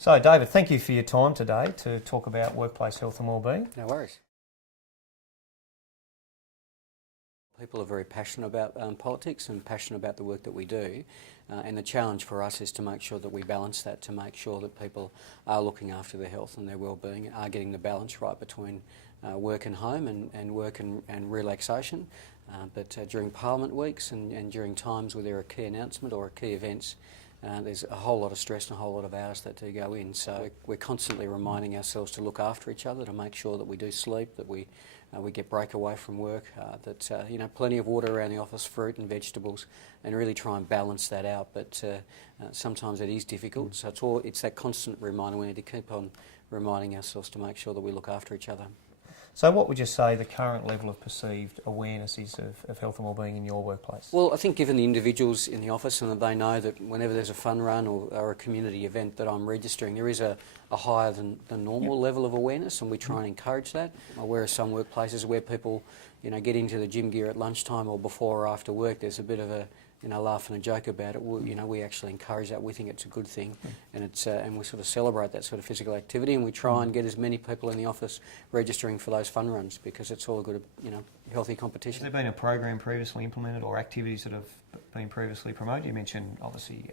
So, David, thank you for your time today to talk about workplace health and wellbeing. No worries. People are very passionate about politics and passionate about the work that we do, and the challenge for us is to make sure that we balance that, to make sure that people are looking after their health and their wellbeing, are getting the balance right between work and home and work and relaxation. But during Parliament weeks and during times where there are key announcement or key events, there's a whole lot of stress and a whole lot of hours that do go in. So we're constantly reminding ourselves to look after each other, to make sure that we do sleep, that we get break away from work, that plenty of water around the office, fruit and vegetables, and really try and balance that out. But sometimes it is difficult. So it's that constant reminder. We need to keep on reminding ourselves to make sure that we look after each other. So what would you say the current level of perceived awareness is of health and wellbeing in your workplace? Well, I think given the individuals in the office and that they know that whenever there's a fun run or a community event that I'm registering, there is a higher than normal level of awareness, and we try and encourage that. Whereas some workplaces where people, get into the gym gear at lunchtime or before or after work, there's a bit of a laugh and a joke about it. We actually encourage that. We think it's a good thing, and and we sort of celebrate that sort of physical activity, and we try and get as many people in the office registering for those fun runs because it's all a good, healthy competition. Has there been a program previously implemented or activities that have been previously promoted? You mentioned obviously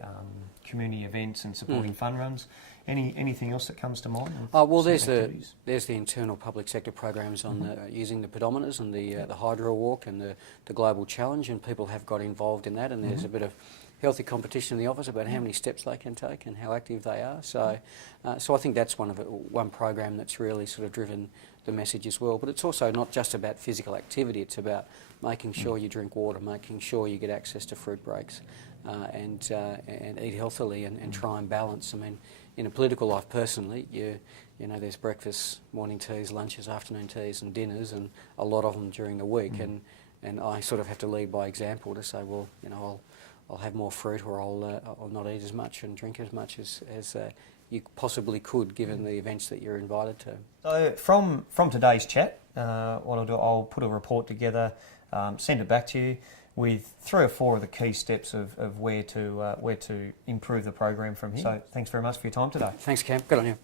community events and supporting fun runs. Anything else that comes to mind? Well, there's the internal public sector programs on using the pedometers and the Hydro Walk and the Global Challenge, and people have got involved in that, and there's a bit of healthy competition in the office about how many steps they can take and how active they are. So I think that's one program that's really sort of driven the message as well. But it's also not just about physical activity, it's about making sure you drink water, making sure you get access to fruit breaks, and eat healthily and try and balance. I mean, in a political life personally, there's breakfast, morning teas, lunches, afternoon teas and dinners, and a lot of them during the week, and I sort of have to lead by example to say, well, I'll have more fruit, or I'll not eat as much and drink as much as you possibly could, given the events that you're invited to. So from today's chat, what I'll do, I'll put a report together, send it back to you with 3 or 4 of the key steps of where to improve the program from here. So thanks very much for your time today. Thanks, Cam. Good on you.